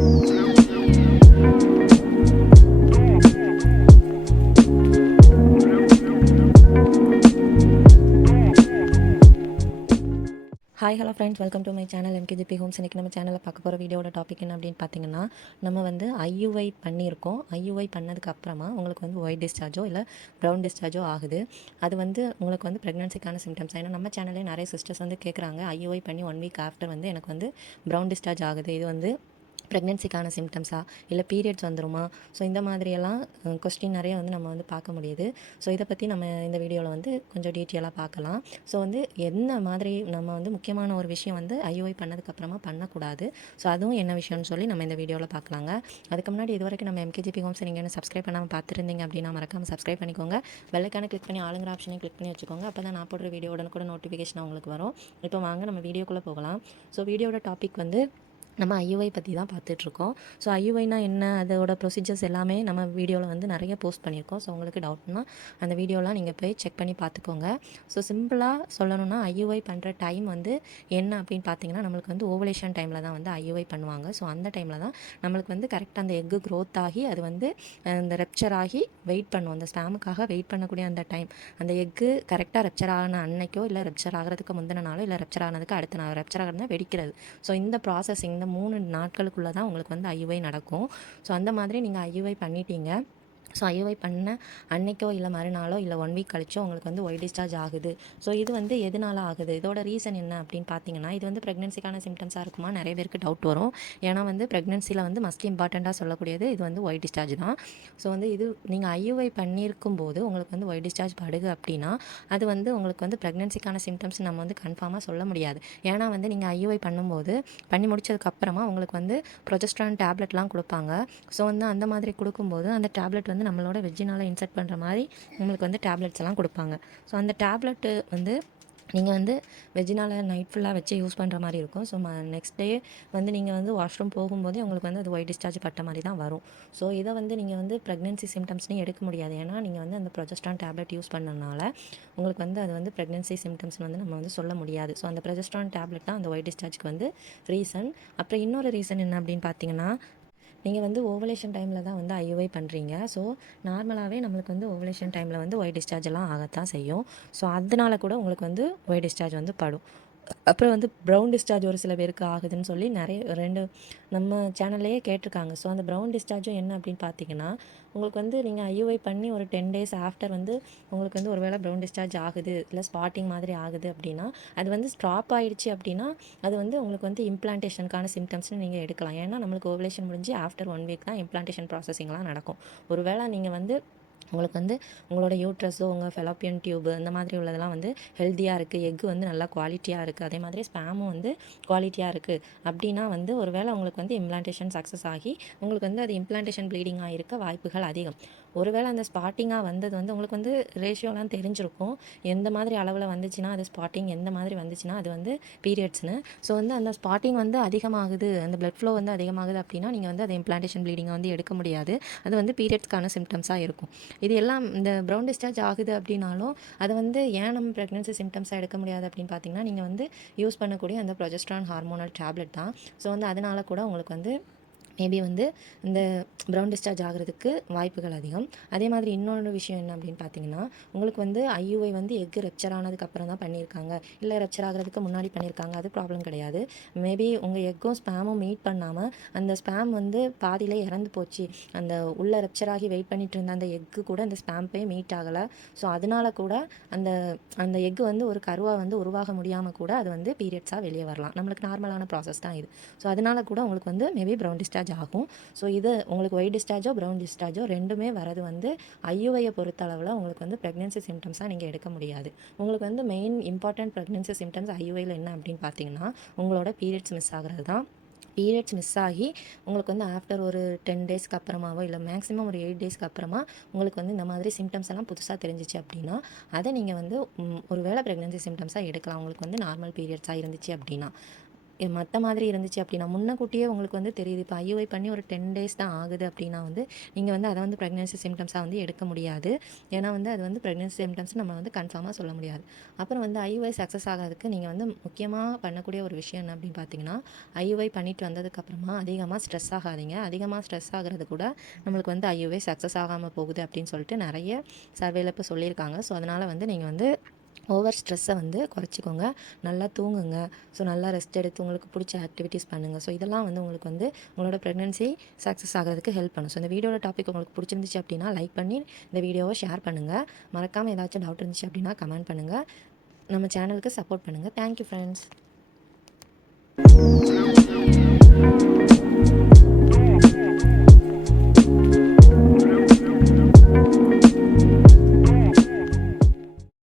Hi hello friends welcome to my channel MKGP homes இன்றைக்கி நம்ம சேனலில் பார்க்க போகிற வீடியோட டாபிக் என்ன அப்படின்னு பார்த்தீங்கன்னா நம்ம வந்து ஐயுஐ பண்ணியிருக்கோம். ஐயுஐ பண்ணதுக்கு அப்புறமா உங்களுக்கு வந்து ஒயிட் டிஸ்சார்ஜோ இல்லை ப்ரௌன் டிஸ்சார்ஜோ ஆகுது. அது வந்து உங்களுக்கு வந்து ப்ரெக்னன்சிக்கான சிம்டம்ஸ் ஏன்னா நம்ம சேனல்லே நிறைய சிஸ்டர்ஸ் வந்து கேட்குறாங்க ஐயுஐ பண்ணி ஒன் வீக் ஆஃப்டர் வந்து எனக்கு வந்து ப்ரௌன் டிஸ்சார்ஜ் ஆகுது. இது வந்து ப்ரெக்னென்சிக்கான சிம்டம்ஸா இல்லை பீரியட்ஸ் வந்துருமா? ஸோ இந்த மாதிரியெல்லாம் கொஸ்டின் நிறைய வந்து நம்ம வந்து பார்க்க முடியுது. ஸோ இதை பற்றி நம்ம இந்த வீடியோவில் வந்து கொஞ்சம் டீட்டெயிலாக பார்க்கலாம். ஸோ வந்து என்ன மாதிரி நம்ம வந்து முக்கியமான ஒரு விஷயம் வந்து ஐஓஐ பண்ணதுக்கப்புறமா பண்ணக்கூடாது? ஸோ அதுவும் என்ன விஷயம்னு சொல்லி நம்ம இந்த வீடியோவில் பார்க்கலாங்க. அதுக்கு முன்னாடி இது வரைக்கும் நம்ம எம்கேஜிபி ஹோம்ஸ் நீங்கள் என்ன சப்ஸ்கிரைப் பண்ணாமல் பார்த்துருந்தீங்க அப்படின்னா மறக்காமல் சப்ஸ்கிரைப் பண்ணிக்கோங்க. வெள்ளைக்கான கிளிக் பண்ணி ஆளுங்கிற ஆப்ஷனையும் கிளிக் பண்ணி வச்சுக்கோங்க. அப்போ தான் நான் போடுற வீடியோ உடனே கூட நோட்டிஃபிகேஷன் உங்களுக்கு வரும். இப்போ வாங்க நம்ம வீடியோக்குள்ளே போகலாம். ஸோ வீடியோட டாபிக் வந்து நம்ம ஐயுஐ பற்றி தான் பார்த்துட்ருக்கோம் ஸோ ஐயுஐனா என்ன? அதோட ப்ரொசீஜர்ஸ் எல்லாமே நம்ம வீடியோவில் வந்து நிறைய போஸ்ட் பண்ணியிருக்கோம். ஸோ உங்களுக்கு டவுட்னா அந்த வீடியோலாம் நீங்கள் போய் செக் பண்ணி பார்த்துக்கோங்க ஸோ சிம்பிளாக சொல்லணும்னா ஐயுஐ பண்ணுற டைம் வந்து என்ன அப்படின்னு பார்த்தீங்கன்னா நம்மளுக்கு வந்து ஓவலேஷன் டைமில் தான் வந்து ஐயுஐ பண்ணுவாங்க. ஸோ அந்த டைமில் தான் நம்மளுக்கு வந்து கரெக்டாக அந்த எக்கு க்ரோத் ஆகி அது வந்து அந்த ரெப்சர் ஆகி வெயிட் பண்ணும். அந்த ஸ்டாமுக்காக வெயிட் பண்ணக்கூடிய அந்த டைம் அந்த எக்கு கரெக்டாக ரெப்சர் ஆன அன்னைக்கோ இல்லை ரெப்சர் ஆகிறதுக்கு முந்தின நாளோ இல்லை ரெப்சர் ஆனதுக்கு அடுத்த நாள் ரெப்சர் ஆகிறதுனா வெடிக்கிறது. ஸோ இந்த ப்ராசஸ் இந்த மூணு நாட்களுக்குள்ளே தான் உங்களுக்கு வந்து ஐயுவை நடக்கும். ஸோ அந்த மாதிரி நீங்கள் ஐயுவை பண்ணிட்டீங்க. ஸோ ஐஓஐ பண்ண அன்னைக்கோ இல்லை மறுநாளோ இல்லை ஒன் வீக் கழிச்சோ உங்களுக்கு வந்து ஒயிட் டிஸ்சார்ஜ் ஆகுது. ஸோ இது வந்து எதனால ஆகுது? இதோட ரீசன் என்ன அப்படின்னு பார்த்தீங்கன்னா இது வந்து ப்ரெக்னென்சிக்கான சிம்டம்ஸாக இருக்குமா? நிறைய பேருக்கு டவுட் வரும். ஏன்னா வந்து ப்ரெக்னென்சியில் வந்து மஸ்ட் இம்பார்ட்டண்ட்டாக சொல்லக்கூடியது இது வந்து ஒயிட் டிஸ்சார்ஜ் தான். ஸோ வந்து இது நீங்கள் ஐயுஐ பண்ணியிருக்கும் போது உங்களுக்கு வந்து ஒயிட் டிஸ்சார்ஜ் படுகு அப்படின்னா அது வந்து உங்களுக்கு வந்து ப்ரெக்னென்சிக்கான சிம்டம்ஸ் நம்ம வந்து கன்ஃபார்மாக சொல்ல முடியாது. ஏன்னா வந்து நீங்கள் ஐயுஐ பண்ணும்போது பண்ணி முடிச்சதுக்கப்புறமா உங்களுக்கு வந்து ப்ரொஜெஸ்ட்ரான் டேப்லெட்லாம் கொடுப்பாங்க. ஸோ வந்து அந்த மாதிரி கொடுக்கும்போது அந்த டேப்லெட் வந்து வந்து நம்மளோட வெஜ்ஜினால் இன்செர்ட் பண்ணுற மாதிரி உங்களுக்கு வந்து டேப்லெட்ஸ் எல்லாம் கொடுப்பாங்க. ஸோ அந்த டேப்லெட்டு வந்து நீங்கள் வந்து வெஜ்ஜினால் நைட் ஃபுல்லாக வச்சு யூஸ் பண்ணுற மாதிரி இருக்கும். ஸோ நெக்ஸ்ட் டே வந்து நீங்கள் வந்து வாஷ்ரூம் போகும்போதே உங்களுக்கு வந்து அது ஒயிட் டிஸ்சார்ஜ் பட்ட மாதிரி தான் வரும். ஸோ இதை வந்து நீங்கள் வந்து ப்ரெக்னென்சி சிம்டம்ஸ்னே எடுக்க முடியாது. ஏன்னா நீங்கள் வந்து அந்த ப்ரொஜஸ்ட்ரான் டேப்லெட் யூஸ் பண்ணனால உங்களுக்கு வந்து அது வந்து ப்ரெக்னென்சி சிம்டம்ஸ் வந்து நம்ம வந்து சொல்ல முடியாது. ஸோ அந்த ப்ரொஜஸ்ட்ரான் டேப்லெட் தான் அந்த ஒயிட் டிஸ்சார்ஜ்க்கு வந்து ரீசன் அப்புறம் இன்னொரு ரீசன் என்ன அப்படின்னு பார்த்தீங்கன்னா நீங்கள் வந்து ஓவலேஷன் டைமில் தான் வந்து ஐயுஐ பண்ணுறீங்க ஸோ நார்மலாகவே நம்மளுக்கு வந்து ஓவலேஷன் டைமில் வந்து ஒய் டிஸ்சார்ஜ் எல்லாம் ஆகத்தான் செய்யும். ஸோ அதனால கூட உங்களுக்கு வந்து ஒய் டிஸ்சார்ஜ் வந்து படும். அப்புறம் வந்து ப்ரௌன் டிஸ்சார்ஜ் ஒரு சில பேருக்கு ஆகுதுன்னு சொல்லி நிறைய ரெண்டு நம்ம சேனல்லையே கேட்டிருக்காங்க. ஸோ அந்த ப்ரௌன் டிஸ்சார்ஜும் என்ன அப்படின்னு பார்த்தீங்கன்னா உங்களுக்கு வந்து நீங்கள் ஐயூஐ பண்ணி ஒரு டென் டேஸ் ஆஃப்டர் வந்து உங்களுக்கு வந்து ஒரு வேளை ப்ரௌன் டிஸ்சார்ஜ் ஆகுது இல்லை ஸ்பாட்டிங் மாதிரி ஆகுது அப்படின்னா அது வந்து ஸ்டாப் ஆகிடுச்சு அப்படின்னா அது வந்து உங்களுக்கு வந்து இம்ப்ளான்டேஷனுக்கான சிம்டம்ஸ்னு நீங்கள் எடுக்கலாம். ஏன்னா நம்மளுக்கு ஓவலேஷன் முடிஞ்சு ஆஃப்டர் ஒன் வீக் தான் இம்ப்ளான்டேஷன் ப்ராசஸிங்லாம் நடக்கும். ஒரு வேளை நீங்கள் வந்து உங்களுக்கு வந்து உங்களோட யூட்ரஸோ உங்கள் ஃபெலோப்பியன் டியூபு இந்த மாதிரி உள்ளதெல்லாம் வந்து ஹெல்த்தியாக இருக்குது எக்கு வந்து நல்லா குவாலிட்டியாக இருக்குது அதே மாதிரி ஸ்பேமும் வந்து குவாலிட்டியாக இருக்குது அப்படின்னா வந்து ஒரு வேளை உங்களுக்கு வந்து இம்ப்ளான்டேஷன் சக்ஸஸ் ஆகி உங்களுக்கு வந்து அது இம்ப்ளான்டேஷன் ப்ளீடிங்காக இருக்க வாய்ப்புகள் அதிகம். ஒருவேளை அந்த ஸ்பாட்டிங்காக வந்தது வந்து உங்களுக்கு வந்து ரேஷியோலாம் தெரிஞ்சிருக்கும். எந்த மாதிரி அளவில் வந்துச்சுன்னா அது ஸ்பாட்டிங் எந்த மாதிரி வந்துச்சுன்னா அது வந்து பீரியட்ஸ்னு ஸோ வந்து அந்த ஸ்பாட்டிங் வந்து அதிகமாகுது அந்த பிளட் ஃப்ளோ வந்து அதிகமாகுது அப்படின்னா நீங்கள் வந்து அது இம்ப்ளான்டேஷன் ப்ளீடிங்கை வந்து எடுக்க முடியாது. அது வந்து பீரியட்ஸ்க்கான சிம்டம்ஸாக இருக்கும். இது எல்லாம் இந்த ப்ரௌன் டிஸ்சார்ஜ் ஆகுது அப்படின்னாலும் அதை வந்து ஏன் நம்ம ப்ரெக்னன்சி சிம்டம்ஸாக எடுக்க முடியாது அப்படின்னு பார்த்தீங்கன்னா நீங்கள் வந்து யூஸ் பண்ணக்கூடிய அந்த ப்ரொஜெஸ்ட்ரான் ஹார்மோனல் டேப்லெட் தான். ஸோ வந்து அதனால் கூட உங்களுக்கு வந்து மேபி வந்து இந்த ப்ரௌன் டிஸ்சார்ஜ் ஆகிறதுக்கு வாய்ப்புகள் அதிகம். அதே மாதிரி இன்னொரு விஷயம் என்ன அப்படின்னு பார்த்தீங்கன்னா உங்களுக்கு வந்து ஐயுஐ வந்து எக் ரெப்சர் ஆனதுக்கப்புறம் தான் பண்ணியிருக்காங்க இல்லை ரெப்சர் ஆகிறதுக்கு முன்னாடி பண்ணியிருக்காங்க அது ப்ராப்ளம் கிடையாது. மேபி உங்கள் எக்கும் ஸ்பேமும் மீட் பண்ணாமல் அந்த ஸ்பேம் வந்து பாதியிலே இறந்து போச்சு. அந்த உள்ள ரெப்சர் ஆகி வெயிட் பண்ணிட்டு இருந்த அந்த எக்கு கூட அந்த ஸ்பேம் போய் மீட் ஆகலை. ஸோ அதனால கூட அந்த அந்த எக்கு வந்து ஒரு கருவாக வந்து உருவாக முடியாமல் கூட அது வந்து பீரியட்ஸாக வெளியே வரலாம். நம்மளுக்கு நார்மலான ப்ராசஸ் தான் இது. ஸோ அதனால கூட உங்களுக்கு வந்து மேபி ப்ரௌன் டிஸ்சார்ஜ் டிஸ்சார்ஜ் ஆகும். ஸோ இது உங்களுக்கு ஒயிட் டிஸ்சார்ஜோ ப்ரௌன் டிஸ்சார்ஜோ ரெண்டுமே வரது வந்து ஐயுவையை பொறுத்தளவில் உங்களுக்கு வந்து ப்ரெக்னென்சி சிம்டம்ஸாக நீங்கள் எடுக்க முடியாது. உங்களுக்கு வந்து மெயின் இம்பார்ட்டன்ட் ப்ரெக்னென்சி சிம்டம்ஸ் ஐயுவையில் என்ன அப்படின்னு பார்த்தீங்கன்னா உங்களோட பீரியட்ஸ் மிஸ் ஆகிறது தான். பீரியட்ஸ் மிஸ் ஆகி உங்களுக்கு வந்து ஆஃப்டர் ஒரு டென் டேஸ்க்கு அப்புறமாவோ இல்லை மேக்ஸிமம் ஒரு எயிட் டேஸ்க்கு அப்புறமா உங்களுக்கு வந்து இந்த மாதிரி சிம்டம்ஸ் எல்லாம் புதுசாக தெரிஞ்சிச்சு அப்படின்னா அதை நீங்கள் வந்து ஒரு வேளை ப்ரெக்னென்சி சிம்டம்ஸாக எடுக்கலாம். உங்களுக்கு வந்து நார்மல் பீரியட்ஸாக இருந்துச்சு அப்படின்னா. மற்ற மாதிரி இருந்துச்சு அப்படின்னா முன்னக்கூட்டியே உங்களுக்கு வந்து தெரியுது. இப்போ ஐயுஐ பண்ணி ஒரு டென் டேஸ் தான் ஆகுது அப்படின்னா வந்து நீங்கள் வந்து அதை வந்து ப்ரெக்னென்சி சிம்டம்ஸாக வந்து எடுக்க முடியாது. ஏன்னா வந்து அது வந்து ப்ரெக்னன்சி சிம்டம்ஸ் நம்ம வந்து கன்ஃபார்மாக சொல்ல முடியாது. அப்புறம் வந்து ஐயுஐ சக்ஸஸ் ஆகிறதுக்கு நீங்கள் வந்து முக்கியமாக பண்ணக்கூடிய ஒரு விஷயம் என்ன அப்படின்னு பார்த்தீங்கன்னா ஐயுஐ பண்ணிட்டு வந்ததுக்கப்புறமா அதிகமாக ஸ்ட்ரெஸ் ஆகாதீங்க. அதிகமாக ஸ்ட்ரெஸ் ஆகிறது கூட நம்மளுக்கு வந்து ஐயுஐ சக்ஸஸ் ஆகாமல் போகுது அப்படின்னு சொல்லிட்டு நிறைய சர்வேல இப்போ சொல்லியிருக்காங்க. ஸோ அதனால் வந்து நீங்கள் வந்து ஓவர் ஸ்ட்ரெஸ்ஸை வந்து குறைச்சிக்கோங்க. நல்லா தூங்குங்க. ஸோ நல்லா ரெஸ்ட் எடுத்து உங்களுக்கு பிடிச்ச ஆக்டிவிட்டீஸ் பண்ணுங்கள் ஸோ இதெல்லாம் வந்து உங்களுக்கு வந்து உங்களோட ப்ரெக்னென்சி சக்ஸஸ் ஆகிறதுக்கு ஹெல்ப் பண்ணும். ஸோ இந்த வீடியோட டாபிக் உங்களுக்கு பிடிச்சிருந்துச்சு அப்படின்னா லைக் பண்ணி இந்த வீடியோவை ஷேர் பண்ணுங்கள் மறக்காமல் ஏதாச்சும் டவுட் இருந்துச்சு அப்படின்னா கமெண்ட் பண்ணுங்கள் நம்ம சேனலுக்கு சப்போர்ட் பண்ணுங்கள் தேங்க்யூ ஃப்ரெண்ட்ஸ்